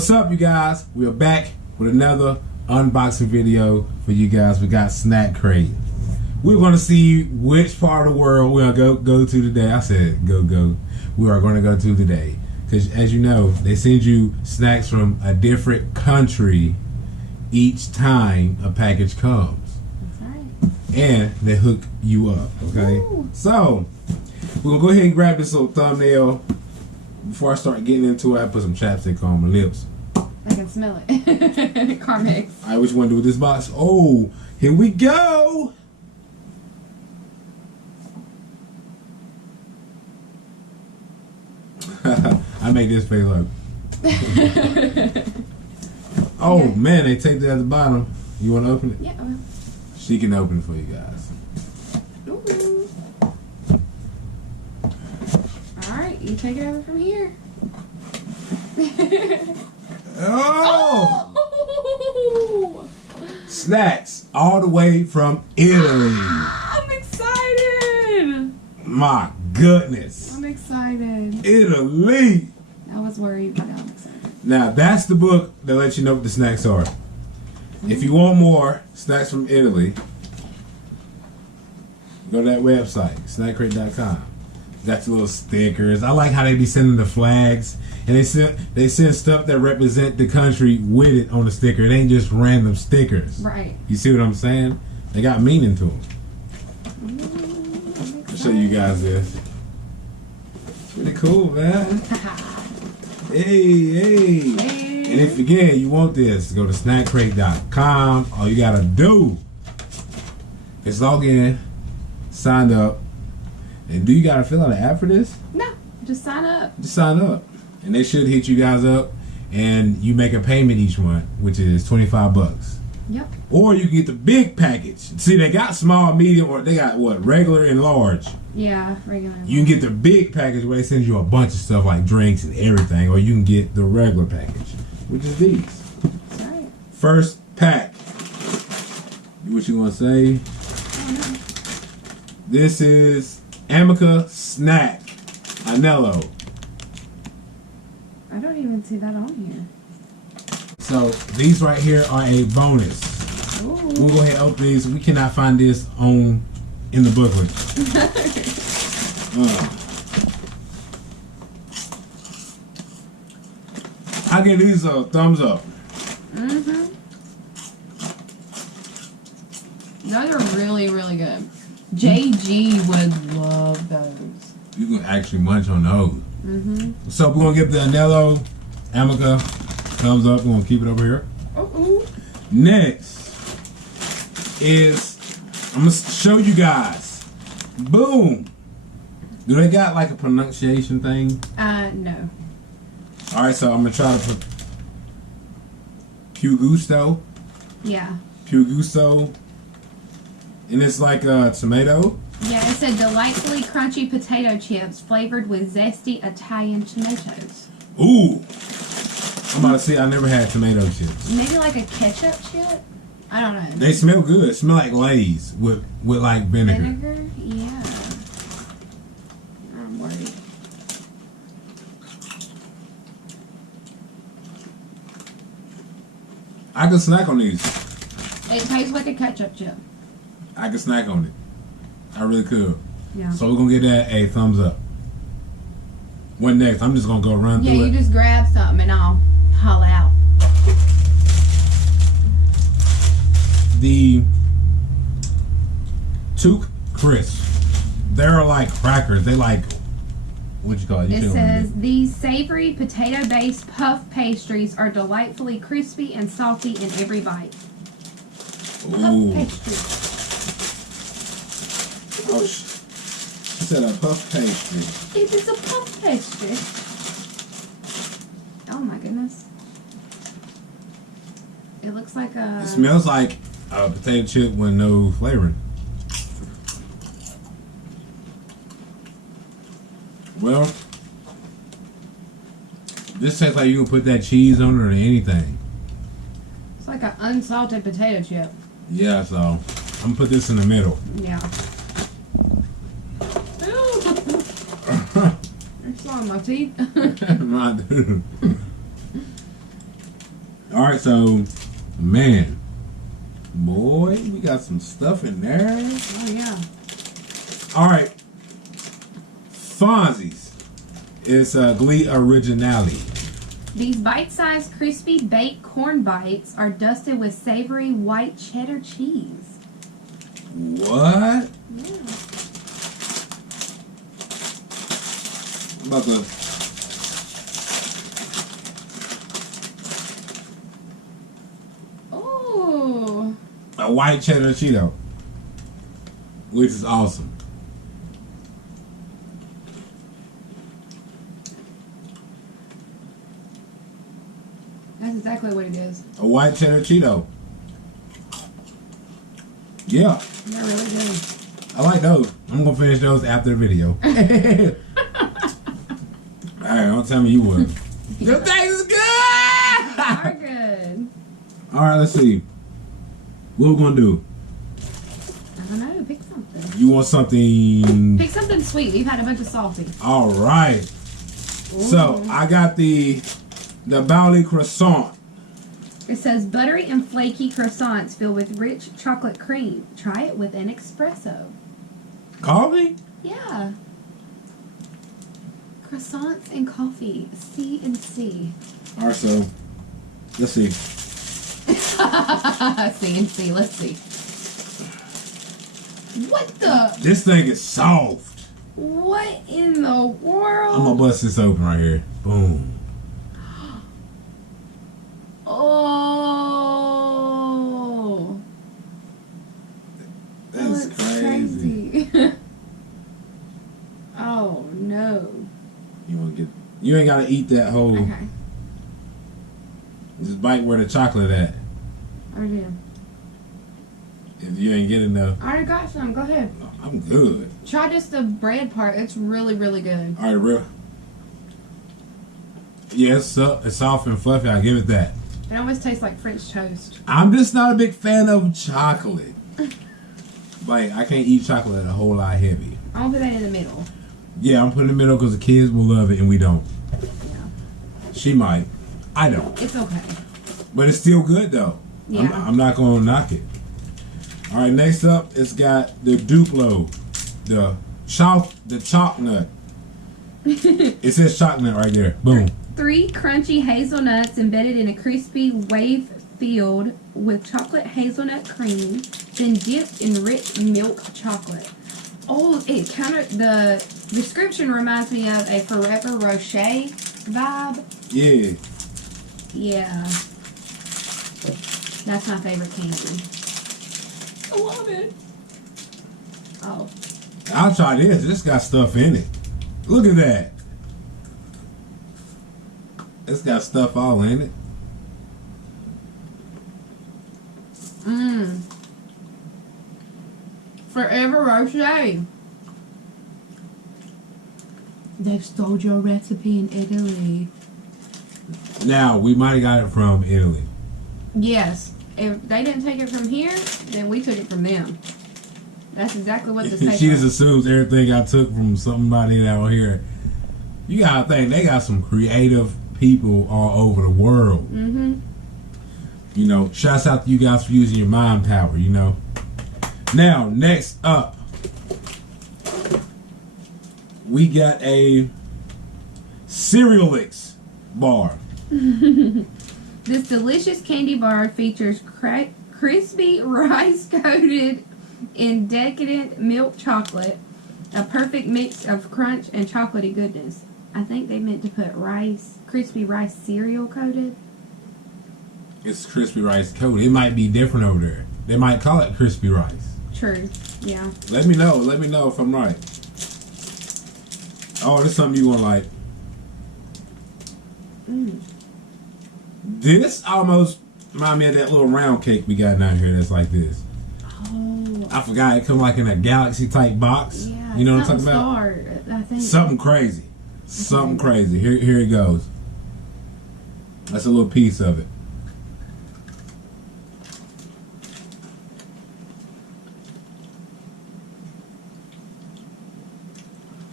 What's up, you guys? We're back with another unboxing video for you guys. We got Snack Crate. We're going to see which part of the world we're going to go to today. I said go. We are going to go to today. Because as you know, they send you snacks from a different country each time a package comes. That's right. And they hook you up, okay? Ooh. So, we're going to go ahead and grab this little thumbnail. Before I start getting into it, I put some chapstick on my lips. I can smell it. Carmex. Alright, what you want to do with this box? Oh, here we go! I make this face like. Oh Yeah. man, they taped it at the bottom. You want to open it? Yeah. She can open it for you guys. Ooh. Alright, you take it over from here. Oh! Oh! Snacks all the way from Italy. I'm excited! My goodness. I'm excited. Italy. I was worried, but I'm excited. Now that's the book that lets you know what the snacks are. If you want more snacks from Italy, go to that website, snackcrate.com. Got your little stickers. I like how they be sending the flags, and they send stuff that represent the country with it on the sticker. It ain't just random stickers. Right. You see what I'm saying? They got meaning to them. I'll show you guys this. It's pretty cool, man. Hey. And if again you want this, go to snackcrate.com. All you gotta do is log in, sign up, and do you gotta fill out an app for this? No, just sign up. Just sign up, and they should hit you guys up, and you make a payment each month, which is $25. Yep. Or you can get the big package. See, they got small, medium, or they got what, regular and large. Yeah, regular. You can get the big package where they send you a bunch of stuff like drinks and everything, or you can get the regular package, which is these. That's right. First pack. What you gonna say? Oh, no. This is Amica Snack Anello. I don't even see that on here. So these right here are a bonus. Ooh. We'll go ahead and open these. We cannot find this in the booklet. I give these a thumbs up. Those are really, really good. JG would love those. You can actually munch on those. So we're gonna give the Anello Amica thumbs up. We're gonna keep it over here. Ooh. Next is, I'm gonna show you guys. Boom. Do they got like a pronunciation thing? No. All right, so I'm gonna try to put Più Gusto. Yeah. Più Gusto. And it's like a tomato. Yeah, it said delightfully crunchy potato chips flavored with zesty Italian tomatoes. Ooh. I'm about to say I never had tomato chips. Maybe like a ketchup chip? I don't know. They smell good. Smell like Lay's with like vinegar. Vinegar? Yeah. I'm worried. I could snack on these. It tastes like a ketchup chip. I could snack on it. I really could. Yeah. So we're gonna get that a thumbs up. What next? I'm just gonna go run Yeah, through you it. just grab something and I'll haul out. The Took Crisp. They're like crackers. They like, what you call it? It says, these savory potato-based puff pastries are delightfully crispy and salty in every bite. Puff Ooh. pastry. Oh, she said a puff pastry. It is a puff pastry. Oh my goodness. It looks like a... It smells like a potato chip with no flavoring. Well, this tastes like you can put that cheese on it or anything. It's like an unsalted potato chip. Yeah, so I'm gonna put this in the middle. Yeah. It's on my teeth. My dude. All right, so man, boy, we got some stuff in there. Oh yeah. All right, Fonzie's. It's Glee Originality. These bite-sized crispy baked corn bites are dusted with savory white cheddar cheese. What? Yeah. I'm about to. Oh. A white cheddar Cheeto, which is awesome. That's exactly what it is. A white cheddar Cheeto. Yeah, They're really good. I like those. I'm gonna finish those after the video. Alright, don't tell me you would. Your thing is good! Are good. Alright, let's see. What we gonna do? I don't know. Pick something. You want something? Pick something sweet. We've had a bunch of salty. Alright. So, I got the Bali croissant. It says buttery and flaky croissants filled with rich chocolate cream. Try it with an espresso. Coffee? Yeah. Croissants and coffee. C and C. Alright, so, let's see. C and C. Let's see. What the? This thing is soft. What in the world? I'm gonna bust this open right here. Boom. Oh. That's crazy. Oh no. You wanna get? You ain't gotta eat that whole. Okay. Just bite where the chocolate at. I do. If you ain't getting enough, I already got some. Go ahead. I'm good. Try just the bread part. It's really, really good. All right, real. Yeah, it's soft and fluffy. I give it that. It almost tastes like French toast. I'm just not a big fan of chocolate. Like, I can't eat chocolate a whole lot heavy. I'll put that in the middle. Yeah, I'm putting it in the middle because the kids will love it and we don't. Yeah. She might. I don't. It's okay. But it's still good though. Yeah. I'm not going to knock it. All right, next up, it's got the Duplo, the chalk nut. It says chalk nut right there. Boom. 3 crunchy hazelnuts embedded in a crispy wave filled with chocolate hazelnut cream, then dipped in rich milk chocolate. Oh, the description reminds me of a Forever Rocher vibe. Yeah. Yeah. That's my favorite candy. I love it. Oh. I'll try this. This got stuff in it. Look at that. It's got stuff all in it. Mmm. Forever Rocher. They stole your recipe in Italy. Now, we might have got it from Italy. Yes. If they didn't take it from here, then we took it from them. That's exactly what this tastes She just like. assumes everything I took from somebody down here. You gotta think, they got some creative people all over the world. Mm-hmm. You know, shouts out to you guys for using your mind power, you know. Now, next up, we got a Cerealix bar. This delicious candy bar features crispy rice-coated in decadent milk chocolate, a perfect mix of crunch and chocolatey goodness. I think they meant to put crispy rice cereal coated. It's crispy rice coated. It might be different over there. They might call it crispy rice. True. Yeah. Let me know. Let me know if I'm right. Oh, this is something you want to like. Mm. This almost remind me of that little round cake we got down here that's like this. Oh. I forgot. It come like in a galaxy type box. Yeah. You know what I'm talking about? Star, I think. Something crazy. Something crazy. Here it goes. That's a little piece of it.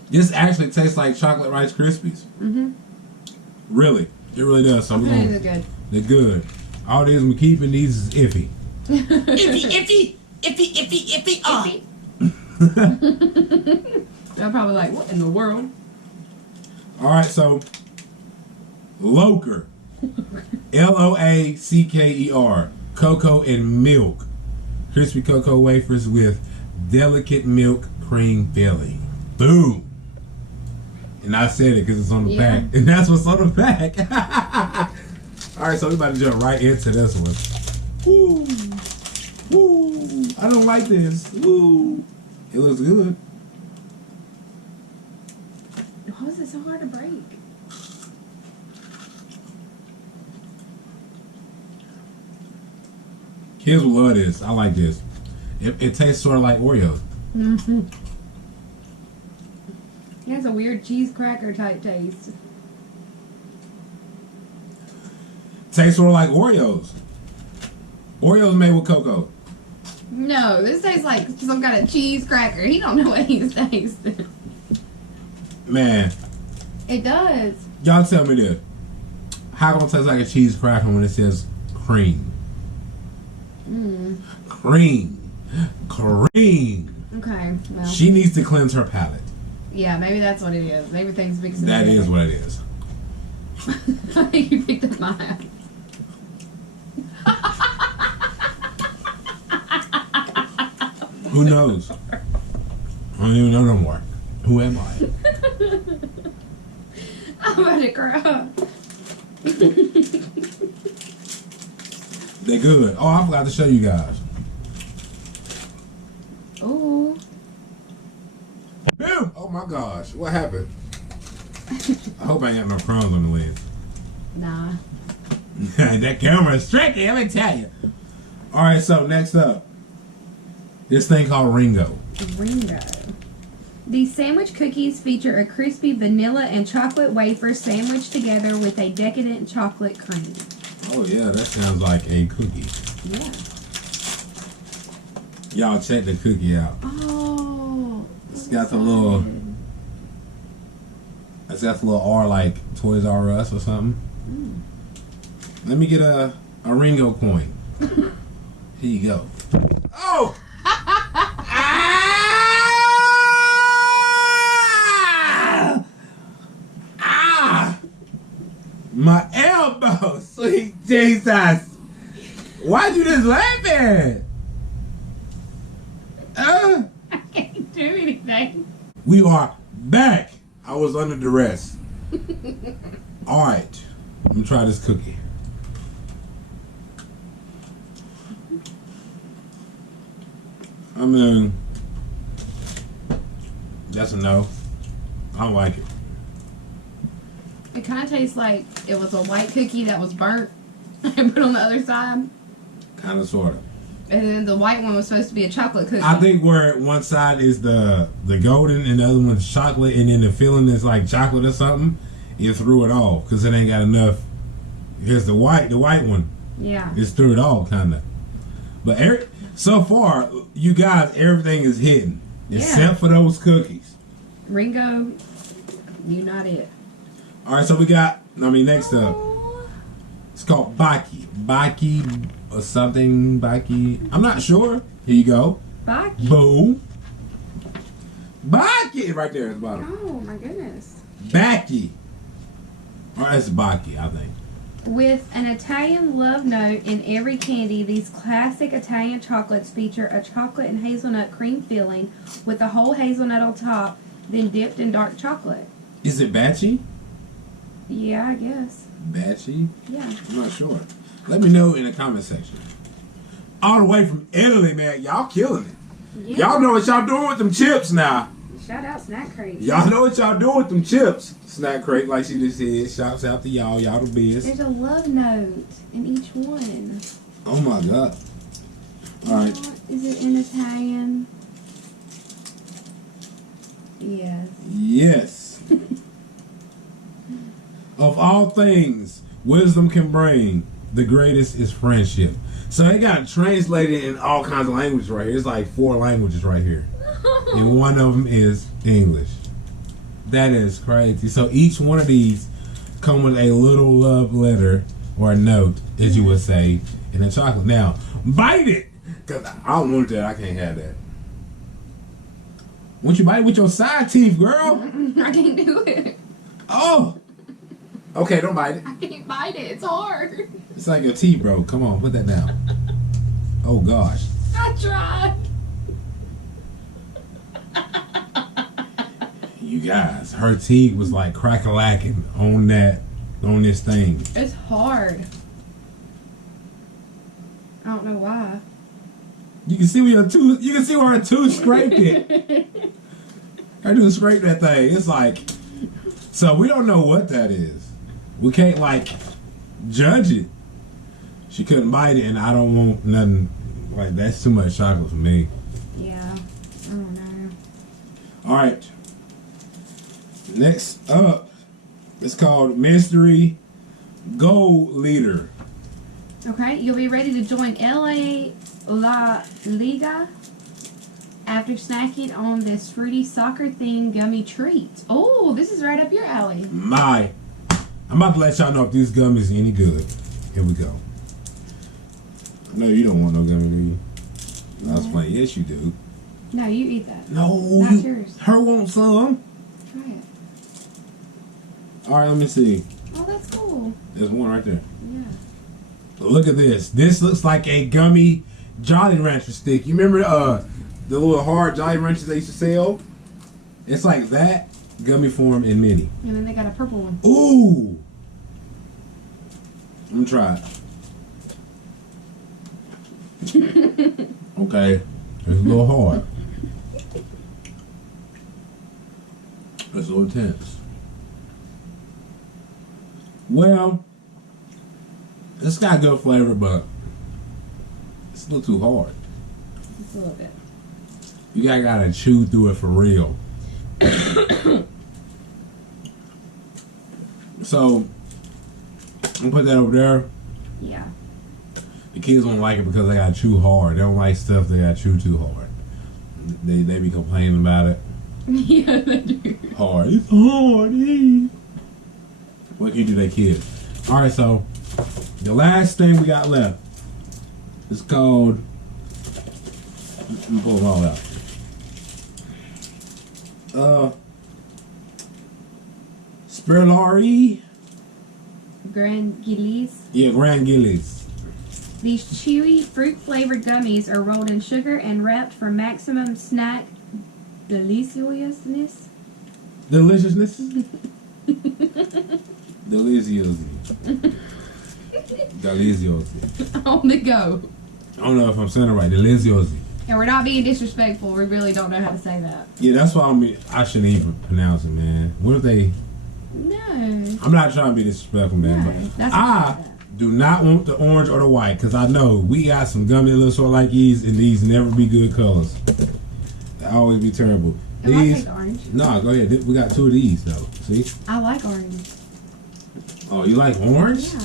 This actually tastes like chocolate Rice Krispies. Mm-hmm. Really. It really does. So I we're think gonna, they're good. they're good. All these we keeping, these is iffy. Iffy. They're probably like, what in the world? All right, so Loaker, Loacker, cocoa and milk, crispy cocoa wafers with delicate milk cream filling. Boom. And I said it because it's on the back, and that's what's on the back. All right, so we about to jump right into this one. Woo, woo! I don't like this. Woo! It looks good. Why is it so hard to break? Kids will love this. I like this. It tastes sort of like Oreos. Mm-hmm. It has a weird cheese cracker type taste. Tastes sort of like Oreos. Oreos made with cocoa. No, this tastes like some kind of cheese cracker. He don't know what he's tasting. Man, It does. y'all tell me this. How gonna taste like a cheese cracker when it says cream? Mm. Cream. Cream. Okay, well. She needs to cleanse her palate. Yeah, maybe that's what it is. Maybe things mix it That together. is what it is. I think you picked up my house. Who knows? I don't even know no more. Who am I? I'm about to cry. They're good. Oh, I forgot to show you guys. Ooh. Boom! Oh my gosh, what happened? I hope I ain't got no crumbs on the lens. Nah. That camera is tricky, let me tell you. Alright, so next up. This thing called Ringo. Ringo. These sandwich cookies feature a crispy vanilla and chocolate wafer sandwiched together with a decadent chocolate cream. Oh yeah, that sounds like a cookie. Yeah. Y'all check the cookie out. Oh. It's got the little R like Toys R Us or something. Mm. Let me get a Ringo coin. Here you go. Oh! Ah! Ah! My elbow! Sweet Jesus! Why'd you just laugh at? I can't do anything. We are back. I was under duress. Alright. Let me try this cookie. I mean, that's a no. I don't like it. It kind of tastes like it was a white cookie that was burnt and put on the other side. Kind of, sort of. And then the white one was supposed to be a chocolate cookie. I think where one side is the golden and the other one's chocolate, and then the filling is like chocolate or something, you threw it off because it ain't got enough. Here's the white one. Yeah. It's through it all, kind of. But so far, you guys, everything is hidden except for those cookies. Ringo, you not it. All right, so we got. Next up, it's called Baki. Baki or something. Baki. I'm not sure. Here you go. Baki. Boom. Baki right there at the bottom. Oh my goodness. Baki. All right, it's Baki, I think. With an Italian love note in every candy, these classic Italian chocolates feature a chocolate and hazelnut cream filling with a whole hazelnut on top, then dipped in dark chocolate. Is it Batchy? Yeah, I guess. Batchy? Yeah. I'm not sure. Let me know in the comment section. All the way from Italy, man. Y'all killing it. Yeah. Y'all know what y'all doing with them chips now. Shout out Snack Crate. Y'all know what y'all doing with them chips. Snack Crate, like she just said. Shouts out to y'all. Y'all the best. There's a love note in each one. Oh my God. All right. Is it in Italian? Yes. Yes. Of all things, wisdom can bring. The greatest is friendship. So they got it translated in all kinds of languages right here. It's like 4 languages right here. And one of them is English. That is crazy. So each one of these come with a little love letter or a note as you would say, in the chocolate. Now, bite it, cause I don't want that. I can't have that. Won't you bite it with your side teeth, girl? I can't do it. Oh. Okay, don't bite it. I can't bite it. It's hard. It's like your teeth, bro. Come on, put that down. Oh gosh. I tried. You guys, her teeth was like crack-a-lacking on this thing. It's hard. I don't know why. You can see where her tooth scraped it. Her tooth scraped that thing. It's like, so we don't know what that is. We can't like judge it. She couldn't bite it, and I don't want nothing like that's too much chocolate for me. Yeah. I don't know. All right. Next up, it's called Mystery Goal Leader. Okay, you'll be ready to join LA La Liga after snacking on this fruity soccer-themed gummy treat. Oh, this is right up your alley. I'm about to let y'all know if these gummies are any good. Here we go. I know you don't want no gummy, do you? I was playing. Yes, you do. No, you eat that. No, That's yours. Her want some. Try it. All right, let me see. Oh, that's cool. There's one right there. Yeah. Look at this. This looks like a gummy Jolly Rancher stick. You remember the little hard Jolly Ranchers they used to sell? It's like that, gummy form and mini. And then they got a purple one. Ooh. I'm gonna try it. Okay. It's a little hard. It's a little tense. Well, it's got good flavor, but it's a little too hard. Just a little bit. You gotta chew through it for real. So, I'm gonna put that over there. Yeah. The kids don't like it because they gotta chew hard. They don't like stuff they gotta chew too hard. They be complaining about it. Yeah, they do. Hard. It's hard. What can you do to that kid? Alright, so the last thing we got left is called, let me pull them all out. Spirlari. Grand Gillies. Yeah, Grand Gillies. These chewy, fruit-flavored gummies are rolled in sugar and wrapped for maximum snack deliciousness. Deliciousness. Deliciousness. Deliciousness. On the go. I don't know if I'm saying it right. Deliciousness. And we're not being disrespectful. We really don't know how to say that. Yeah, that's why I shouldn't even pronounce it, man. What if they? No. I'm not trying to be disrespectful, man. No, But that's I do not want the orange or the white because I know we got some gummy that look sort of like these, and these never be good colors. They always be terrible. Oh, I'll These, take the orange. no, go ahead. We got two of these though. See? I like orange. Oh, you like orange? Yeah.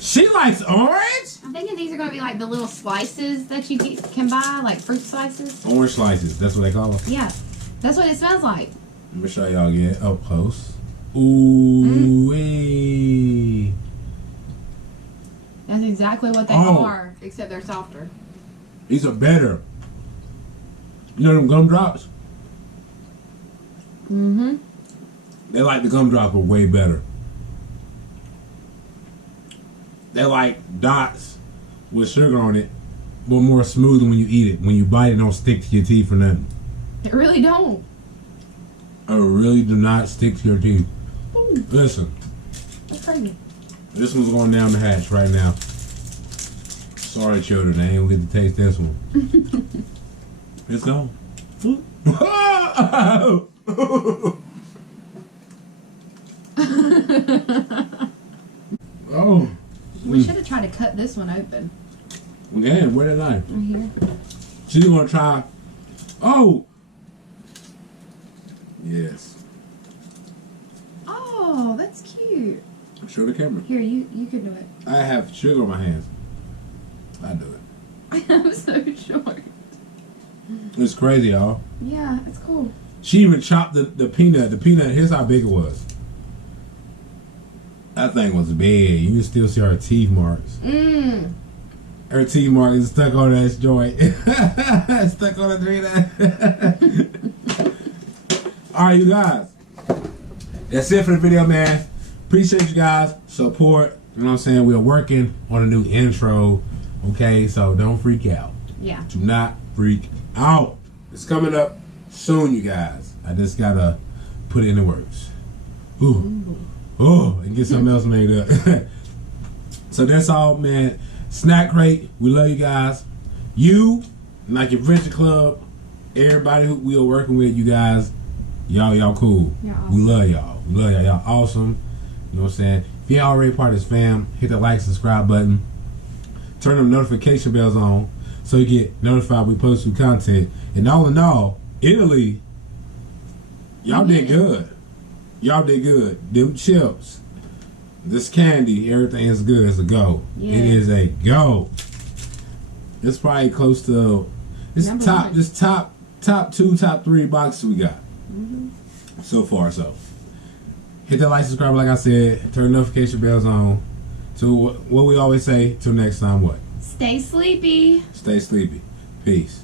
She likes orange. I'm thinking these are going to be like the little slices that you can buy, like fruit slices. Orange slices. That's what they call them. Yeah. That's what it smells like. Let me show y'all again up close. Ooh wee. That's exactly what they Oh. are, except they're softer. These are better. You know them gumdrops? Mm-hmm. They like the gumdrops, but way better. They're like dots with sugar on it, but more smooth when you eat it. When you bite it, it don't stick to your teeth or nothing. They really don't. It really do not stick to your teeth. Ooh, Listen, that's crazy. this one's going down the hatch right now. Sorry, children, I ain't gonna get to taste this one. It's gone. Oh. We should have tried to cut this one open. Okay, where did I? Right here. She's gonna try. Oh. Yes. Oh, that's cute. Show the camera. Here, you can do it. I have sugar on my hands. I do it. I'm so short. It's crazy, y'all. Yeah, it's cool. She even chopped the peanut. The peanut, here's how big it was. That thing was bad. You can still see her teeth marks. Mmm. Her teeth mark is stuck on that joint. Stuck on the tree. Alright, you guys. That's it for the video, man. Appreciate you guys' support. You know what I'm saying? We're working on a new intro. Okay, so don't freak out. Yeah. Do not freak out. It's coming up soon, you guys. I just gotta put it in the works. Ooh. Oh, and get something else made up. So that's all, man. Snack Crate, we love you guys. You, like your Venture Club, everybody who we are working with, you guys, y'all cool. Yeah. We love y'all. We love y'all. Y'all awesome. You know what I'm saying? If you ain't already part of this fam, hit the like, subscribe button. Turn them notification bells on so you get notified we post new content. And all in all, Italy, y'all did good. Y'all did good. Them chips, this candy, everything is good. It's a go. Yeah. It is a go. It's probably close to Number one. top 2, top 3 boxes we got so far. So hit that like, subscribe, like I said. Turn notification bells on. So what we always say. Till next time, what? Stay sleepy. Stay sleepy. Peace.